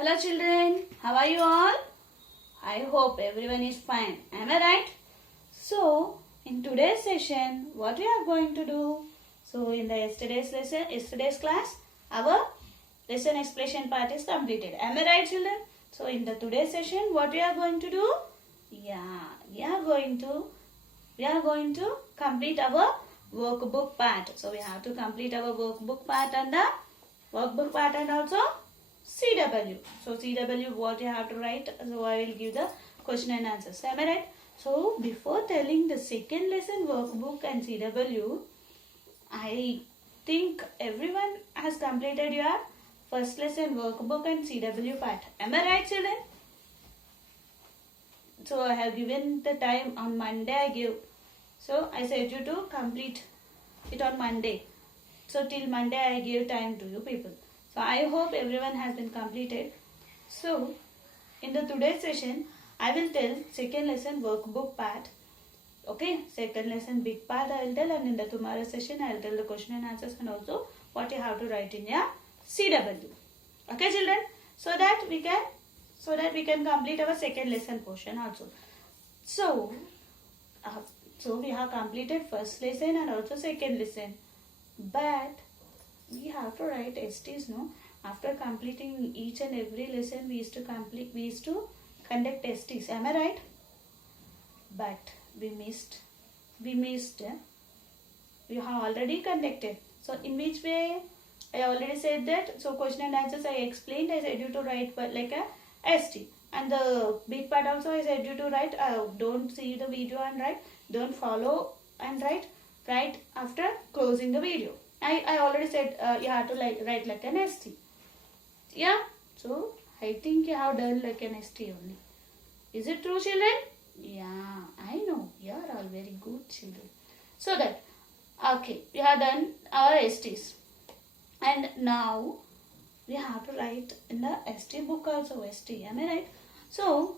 Hello children, how are you all? I hope everyone is fine. Am I right? So, in today's session, what we are going to do? So, in the yesterday's class, our lesson explanation part is completed. Am I right children? So, in the today's session, what we are going to do? We are going to complete our workbook part. So, we have to complete our workbook part and also CW. So CW what you have to write. So I will give the question and answers. Am I right? So before telling the second lesson workbook and CW, I think everyone has completed your first lesson workbook and CW part. Am I right children? So I have given the time on Monday I give. So I said you to complete it on Monday. So till Monday I gave time to you people. So I hope everyone has been completed. So in the today's session, I will tell second lesson workbook part. Okay, second lesson big part I will tell, and in the tomorrow's session I will tell the question and answers and also what you have to write in your CW. Okay children, so that we can complete our second lesson portion also. So we have completed first lesson and also second lesson, but we have to write STs, no? After completing each and every lesson, we used to conduct STs. Am I right? But we missed. We have already conducted. So in which way? I already said that. So question and answers I explained. I said you to write like a ST. And the big part also I said you to write. Don't see the video and write. Don't follow and write. Write after closing the video. I already said you have to write like an ST. Yeah. So I think you have done like an ST only. Is it true children? Yeah, I know. You are all very good children. So that, okay, we have done our STs. And now we have to write in the ST book also ST. Am I right? So,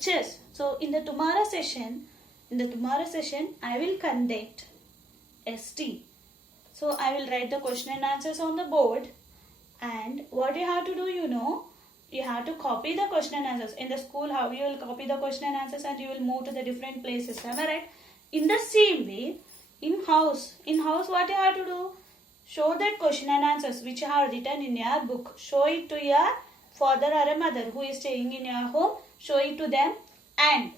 just, so in the tomorrow session, I will conduct ST. So I will write the question and answers on the board, and what you have to do, you have to copy the question and answers. In the school, how you will copy the question and answers and you will move to the different places. Am I right? In the same way, in house what you have to do? Show that question and answers which you have written in your book. Show it to your father or a mother who is staying in your home. Show it to them, and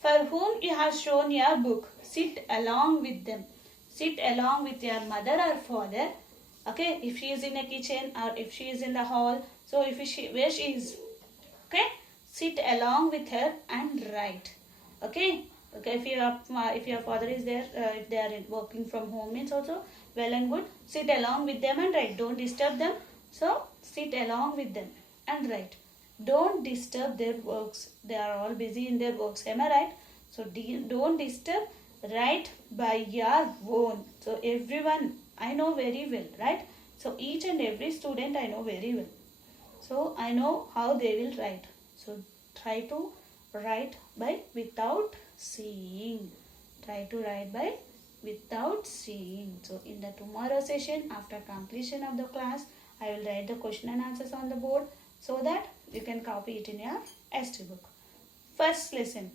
for whom you have shown your book, sit along with them. Sit along with your mother or father. Okay, if she is in a kitchen or if she is in the hall. So where she is. Okay, sit along with her and write. Okay. Okay, if your father is there, if they are working from home, means also well and good. Sit along with them and write. Don't disturb them. So sit along with them and write. Don't disturb their works. They are all busy in their works. Am I right? So don't disturb. Write by your own. So everyone I know very well, right? So each and every student I know very well. So I know how they will write. So try to write by without seeing. Try to write by without seeing. So in the tomorrow session, after completion of the class, I will write the question and answers on the board so that you can copy it in your ST book. First lesson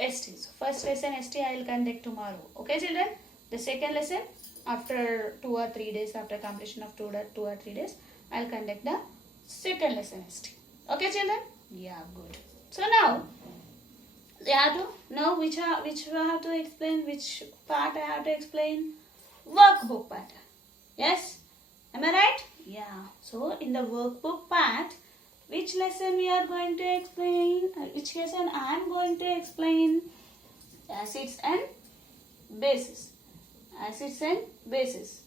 ST. So first lesson ST I will conduct tomorrow. Okay children? The second lesson after 2 or 3 days, after completion of 2 or 3 days, I will conduct the second lesson ST. Okay children? Yeah, good. So now, they have to know which I have to explain, which part I have to explain. Workbook part. Yes? Am I right? Yeah. So in the workbook part, which lesson we are going to explain? Which lesson I am going to explain? Acids and bases. Acids and bases.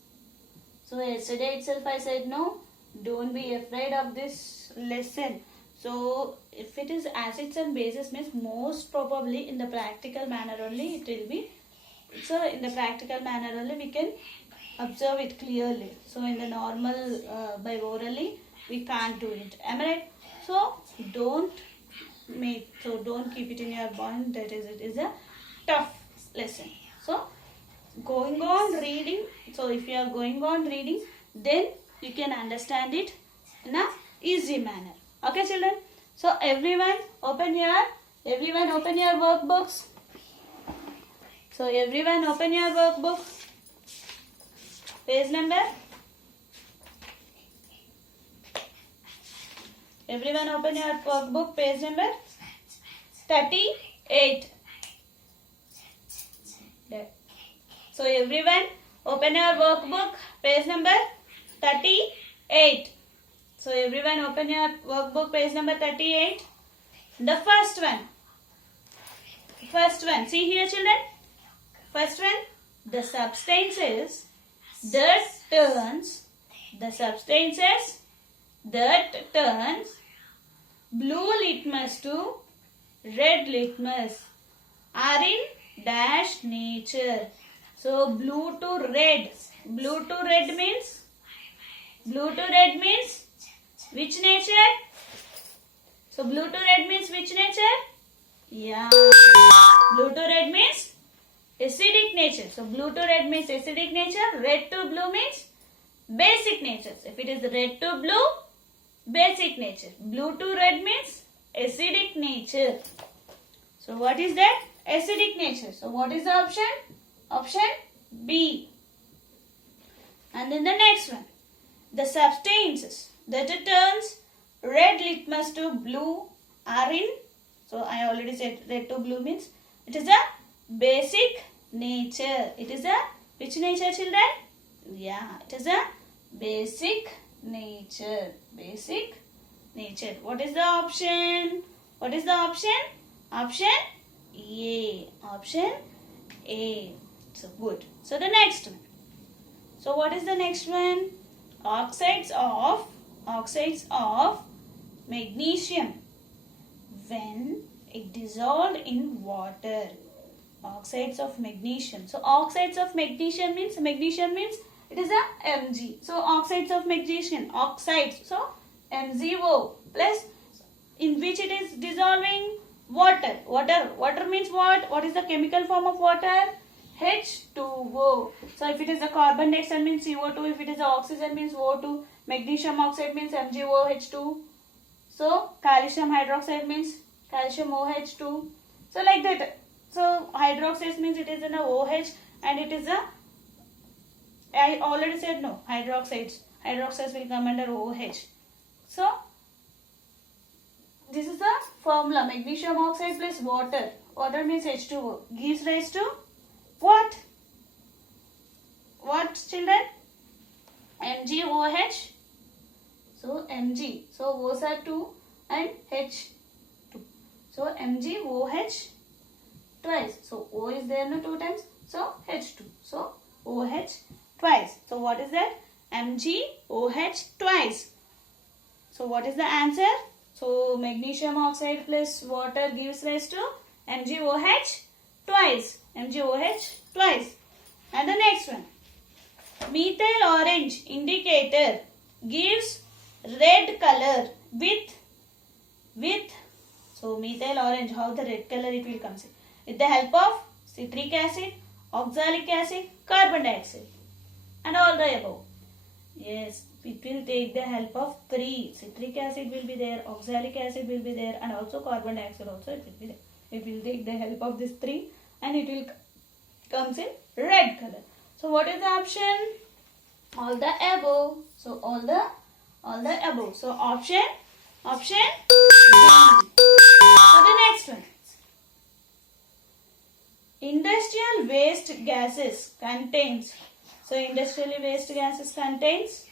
So yesterday itself I said no, don't be afraid of this lesson. So if it is acids and bases, means most probably in the practical manner only it will be. So in the practical manner only we can observe it clearly. So in the normal by orally we can't do it. Am I right? So don't keep it in your mind that it is a tough lesson. So going on reading. So if you are going on reading, then you can understand it in a easy manner. Okay, children. So everyone open your workbooks. So everyone open your workbook. Page number. Everyone open your workbook. Page number 38. There. So everyone open your workbook. Page number 38. So everyone open your workbook. Page number 38. The first one. See here, children. First one, the substances that turns blue litmus to red litmus are in dash nature. So blue to red means which nature? So blue to red means which nature? Yeah, blue to red means acidic nature. So blue to red means acidic nature. Red to blue means basic nature. So if it is red to blue, basic nature. Blue to red means acidic nature. So what is that? Acidic nature. So what is the option? Option B. And then the next one. The substances that turns red litmus to blue are in. So I already said red to blue means it is a basic nature. It is a which nature, children? Yeah, it is a basic nature. Basic nature. What is the option? Option A. Option A. So good. So the next one. So what is the next one? Oxides of magnesium when it dissolved in water. Oxides of magnesium. So oxides of magnesium means it is a Mg. So oxides of magnesium, oxides. So MgO plus in which it is dissolving water. Water means what? What is the chemical form of water? H2O. So if it is a carbon dioxide means CO2. If it is a oxygen means O2. Magnesium oxide means MgOH2. So calcium hydroxide means calcium OH2. So like that. So hydroxide means it is an OH and it is a, I already said no, hydroxides will come under OH. So this is the formula. Magnesium oxide plus water means H2O gives rise to what children? MgOH. So Mg, so O's are 2 and H2. So MgOH twice. So O is there no 2 times. So H2. So OH twice. So what is that? MgOH twice. So what is the answer? So magnesium oxide plus water gives rise to MgOH twice. MgOH twice. And the next one. Methyl orange indicator gives red color with so methyl orange, how the red color it will come with the help of citric acid, oxalic acid, carbon dioxide and all the above. Yes, it will take the help of 3. Citric acid will be there, oxalic acid will be there and also carbon dioxide also it will be there. It will take the help of these 3 and it will comes in red color. So what is the option? All the above. So all the above. So option B. So the next one. Industrial waste gases contains. So industrial waste gases contains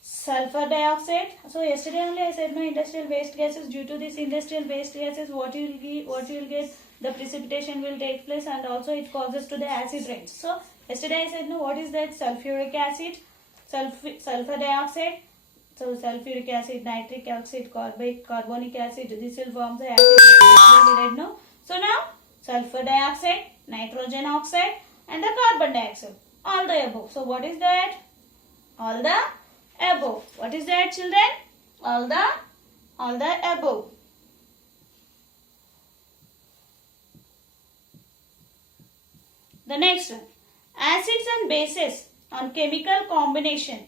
sulfur dioxide. So yesterday only I said no industrial waste gases. Due to this industrial waste gases, what you will get, the precipitation will take place and also it causes to the acid rains. So yesterday I said no, what is that? Sulfuric acid, sulfur dioxide. So sulfuric acid, nitric acid, carbonic acid, this will form the acid rain. No. So now sulfur dioxide, nitrogen oxide and the carbon dioxide. All the above. So what is that? All the above. What is that, children? All the above. The next one. Acids and bases on chemical combination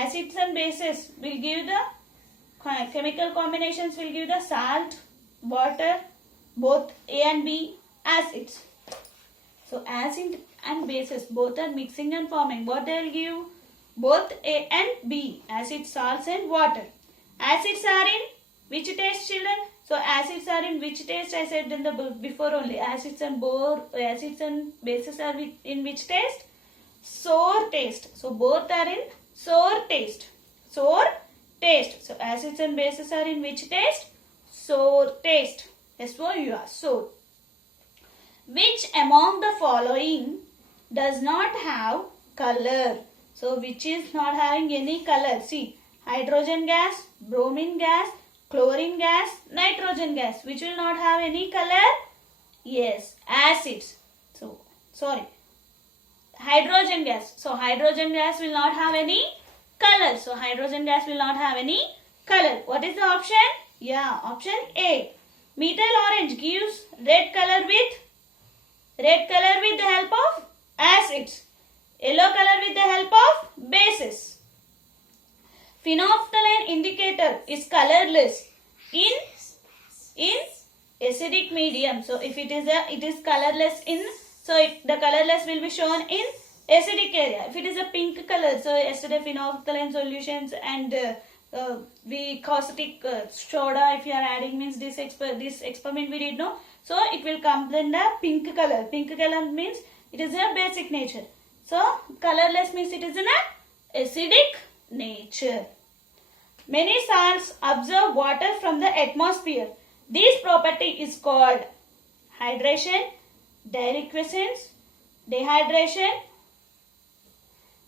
acids and bases will give the chemical combinations will give the salt, water, both A and B, acids. So acid and bases both are mixing and forming. What they will give? Both A and B, acids, salts and water. Acids are in which taste, children? So acids are in which taste? I said in the before only. Acids and bases are in which taste? Sour taste. So both are in sour taste. Sour taste. So acids and bases are in which taste? Sour taste. S-O-U-R. Sour. Which among the following does not have color? So which is not having any color? See, hydrogen gas, bromine gas, chlorine gas, nitrogen gas. Which will not have any color? Yes, acids. So, sorry. Hydrogen gas. So hydrogen gas will not have any color. So hydrogen gas will not have any color. What is the option? Yeah, option A. Methyl orange gives red color with the help of acids. Yellow color with the help of bases. Phenolphthalein indicator is colorless in acidic medium. So if it is colorless in, so the colorless will be shown in acidic area. If it is a pink color, so yesterday phenolphthalein solutions and we caustic soda, if you are adding means this experiment we did know. So it will come in the pink color. Pink color means it is a basic nature. So colorless means it is in a acidic nature. Many salts absorb water from the atmosphere. This property is called hydration, deliquescence, dehydration,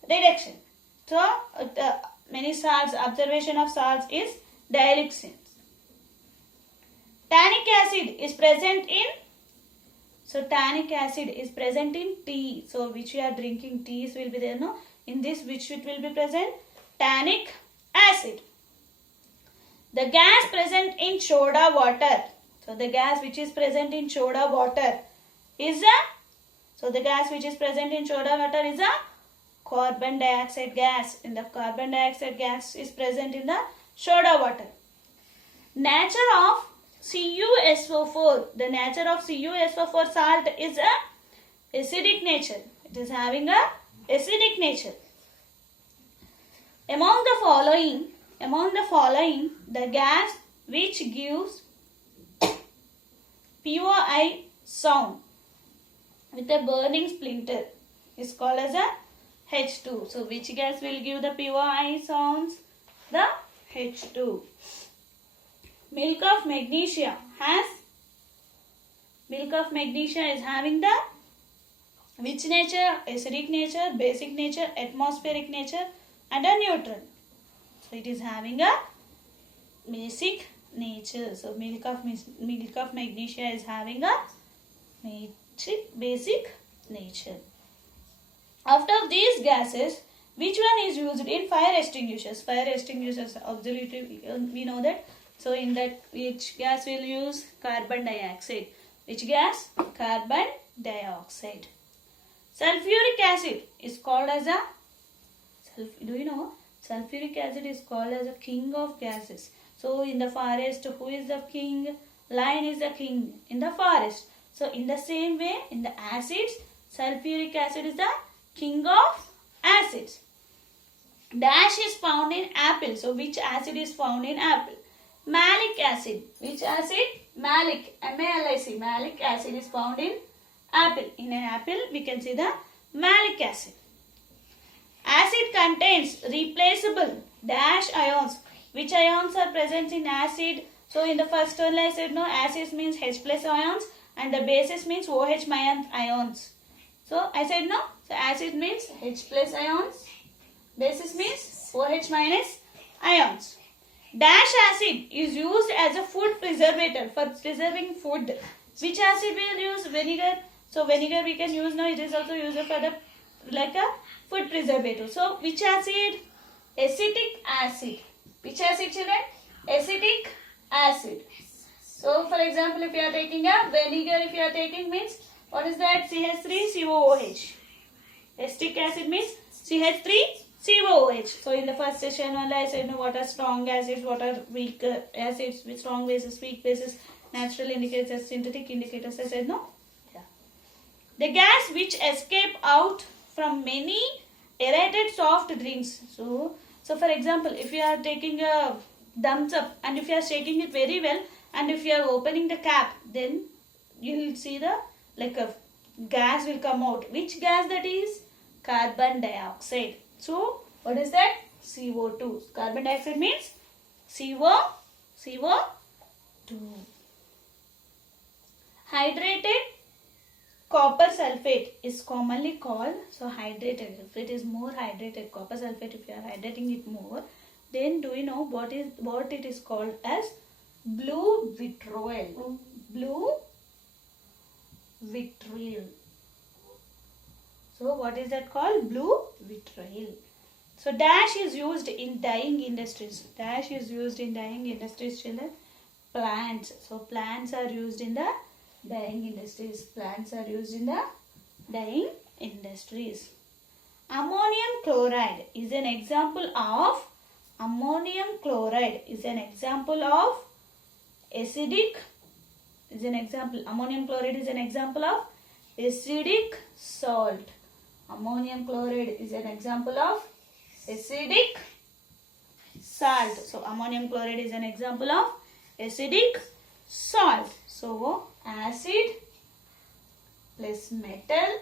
reduction. So many salts, observation of salts is deliquescence. Tannic acid is present in, so tannic acid is present in tea. So which we are drinking, teas will be there, no? In this which it will be present? Tannic acid. The gas present in soda water. So the gas which is present in soda water is a carbon dioxide gas. In the carbon dioxide gas is present in the soda water. Nature of CuSO4. The nature of CuSO4 salt is a acidic nature. It is having a acidic nature. Among the following, the gas which gives POI sound with a burning splinter is called as a H2. So which gas will give the POI sounds? The H2. Milk of magnesia is having the which nature? Acidic nature, basic nature, atmospheric nature and a neutral. So it is having a basic nature. So milk of magnesia is having a basic nature. After these gases, which one is used in fire extinguishers? Fire extinguishers, absolutely we know that. So in that, which gas will use? Carbon dioxide. Which gas? Carbon dioxide. Sulfuric acid is called as a, do you know? Sulfuric acid is called as a king of gases. So in the forest, who is the king? Lion is the king in the forest. So in the same way, in the acids, sulfuric acid is the king of acids. Dash is found in apple. So which acid is found in apple? Malic acid. Which acid? Malic. M-A-L-I-C. Malic acid is found in apple. In an apple, we can see the malic acid. Acid contains replaceable dash ions. Which ions are present in acid? So in the first one I said no, acids means H plus ions and the bases means OH minus ions. So I said no. So acid means H plus ions. Basis means OH minus ions. Dash acid is used as a food preservator for preserving food. Which acid we will use? Vinegar. So vinegar we can use now. It is also used for the like a food preservative. So which acid? Acetic acid. Which acid, children? Acetic acid. So for example, if you are taking a vinegar, if you are taking means what is that? CH3COOH. Acetic acid means CH3COOH. pH. So in the first session only I said what are strong acids, what are weak acids, with strong bases, weak bases, natural indicators, synthetic indicators. I said no. Yeah. The gas which escape out from many aerated soft drinks. So for example, if you are taking a thumbs up and if you are shaking it very well and if you are opening the cap, then you will see the like a gas will come out. Which gas that is? Carbon dioxide. So what is that? CO2. Carbon dioxide means CO2. Hydrated copper sulfate is commonly called, so hydrated, if it is more hydrated, copper sulfate, if you are hydrating it more, then do you know what it is called as? Blue vitriol. Blue vitriol. So what is that called? Blue vitriol. So dash is used in dyeing industries. Dash is used in dyeing industries, children. Plants. So plants are used in the dyeing industries. Plants are used in the dyeing industries. Ammonium chloride is an example of ammonium chloride is an example of acidic. Is an example. Ammonium chloride is an example of acidic salt. Ammonium chloride is an example of acidic salt. So ammonium chloride is an example of acidic salt. So acid plus metal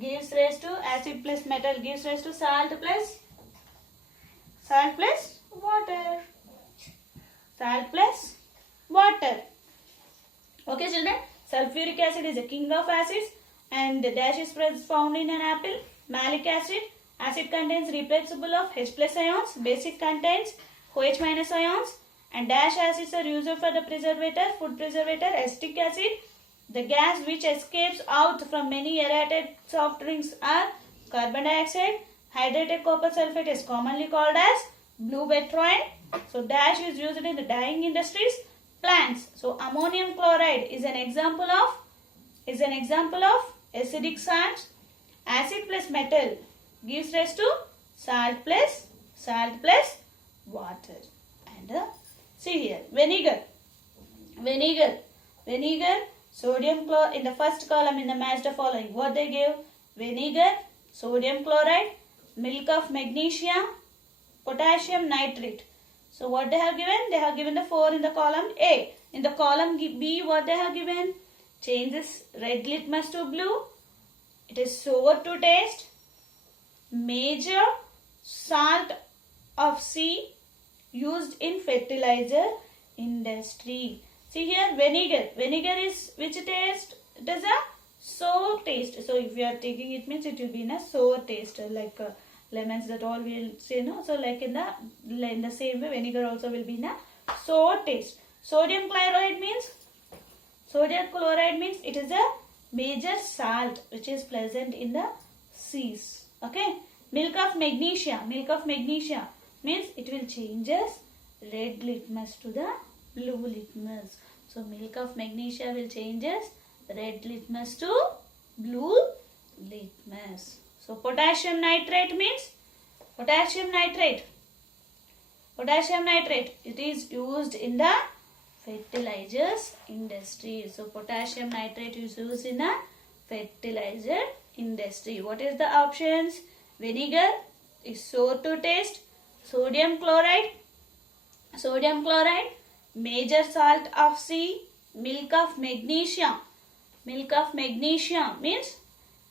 gives rise to acid plus metal gives rise to salt plus water. Salt plus water. Okay, children. Sulfuric acid is the king of acids and the dash is found in an apple. Malic acid. Acid contains replaceable of H plus ions. Basic contains OH minus ions. And dash acids are used for the preservator, food preservator. Acetic acid. The gas which escapes out from many aerated soft drinks are carbon dioxide. Hydrated copper sulfate is commonly called as blue vitriol. So dash is used in the dyeing industries. Plants. So ammonium chloride is an example of acidic salts. Acid plus metal gives rise to salt plus water. And see here, vinegar, sodium chloride. In the first column in the match the following, what they give? Vinegar, sodium chloride, milk of magnesia, potassium nitrate. So what they have given? They have given the 4 in the column A. In the column B, what they have given? Changes red litmus to blue. It is sour to taste. Major salt of sea used in fertilizer industry. See here, vinegar. Vinegar is which taste? It is a sour taste. So if you are taking it means it will be in a sour taste, like lemons that all will say no. So like in the same way, vinegar also will be in a sour taste. Sodium chloride means it is a major salt which is present in the seas. Okay. Milk of magnesia means it will changes red litmus to the blue litmus. So milk of magnesia will changes red litmus to blue litmus. So potassium nitrate means potassium nitrate. It is used in the fertilizers industry. So potassium nitrate is used in the fertilizer industry. What is the options? Vinegar is sour to taste. Sodium chloride, major salt of sea. Milk of magnesia means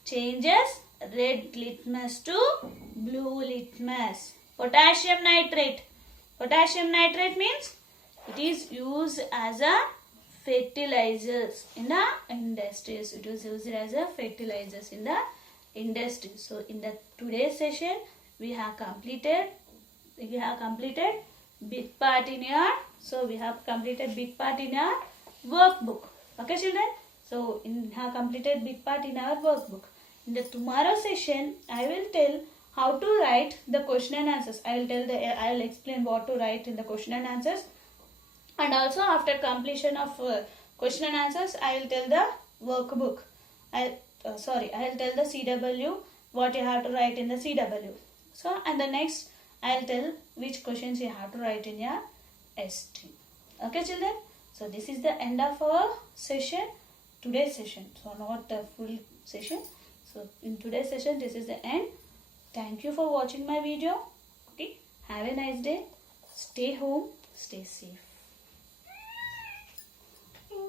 changes red litmus to blue litmus. Potassium nitrate means it is used as a fertilizers in the industries. It is used as a fertilizers in the industry. So in the today's session we have completed big part in your workbook. Okay, children. So we have completed big part in our workbook. In the tomorrow session I will tell how to write the question and answers. I will explain what to write in the question and answers, and also after completion of question and answers I will tell the workbook. I will tell the CW what you have to write in the CW. So, and the next I'll tell which questions you have to write in your ST. Okay, children. So this is the end of our session, today's session. So not the full session. So in today's session, this is the end. Thank you for watching my video. Okay. Have a nice day. Stay home. Stay safe.